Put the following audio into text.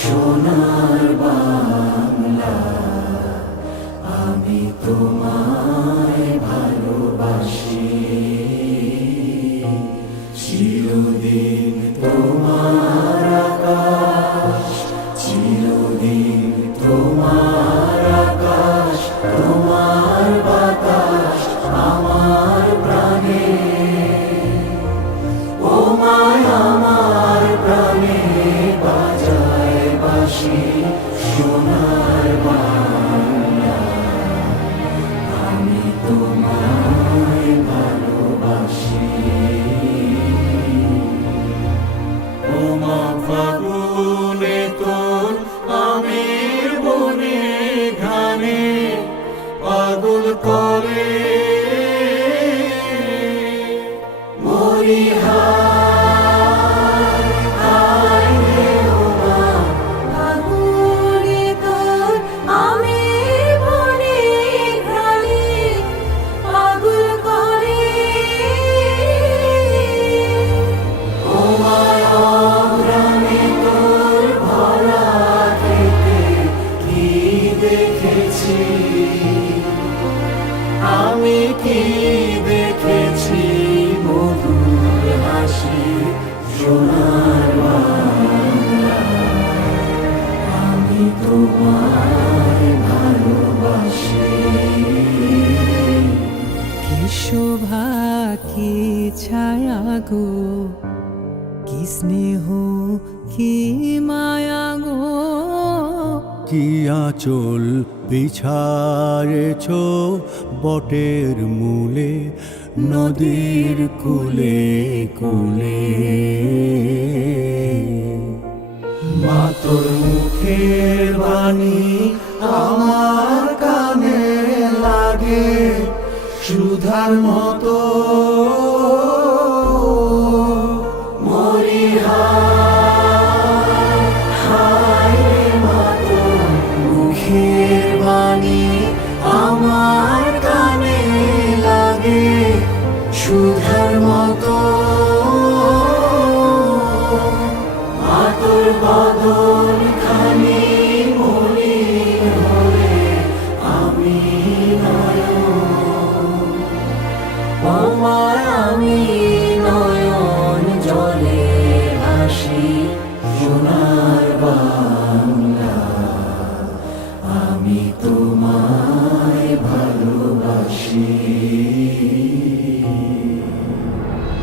সোনার বাংলা, আমি তোমায় ভালোবাসি। চিরদিন তোমার আকাশ, চিরদিন তোমার আকাশ, তোমার বাতাস আমার প্রাণে। ও মায় আমার প্রাণে বাজায় বাঁশি সোনার বাংলা, আমি তোমায় ভালোবাসি। ও মা ফাগুনে তোর আমের বনে ঘানে পাগল করে মরি হায় হায় রে। ও মা ফাগুনে তোর আমের বনে ঘ্রাণে পাগল করে। ও মা অঘ্রাণে তোর ভরা খেতে কি দেখেছি, আমি কি দেখেছি মধুর হাসি সোনার বাংলা, আমি তোমায় ভালোবাসি। কি শোভা কি ছায়া গো, কি স্নেহ কি মায়া গো, কি আঁচল বিছায়েছ বটের মূলে নদীর কূলে কূলে। মা তোর মুখের বাণী আমার কানে লাগে সুধার মতো। মরি হায় হায় রে মা তোর মুখের বাণী আমার কানে লাগে সুধার মতো। মা তোর বদন খানি মলিন হলে আমি নয়ন, ও মা আমি নয়ন জলে ভাসি।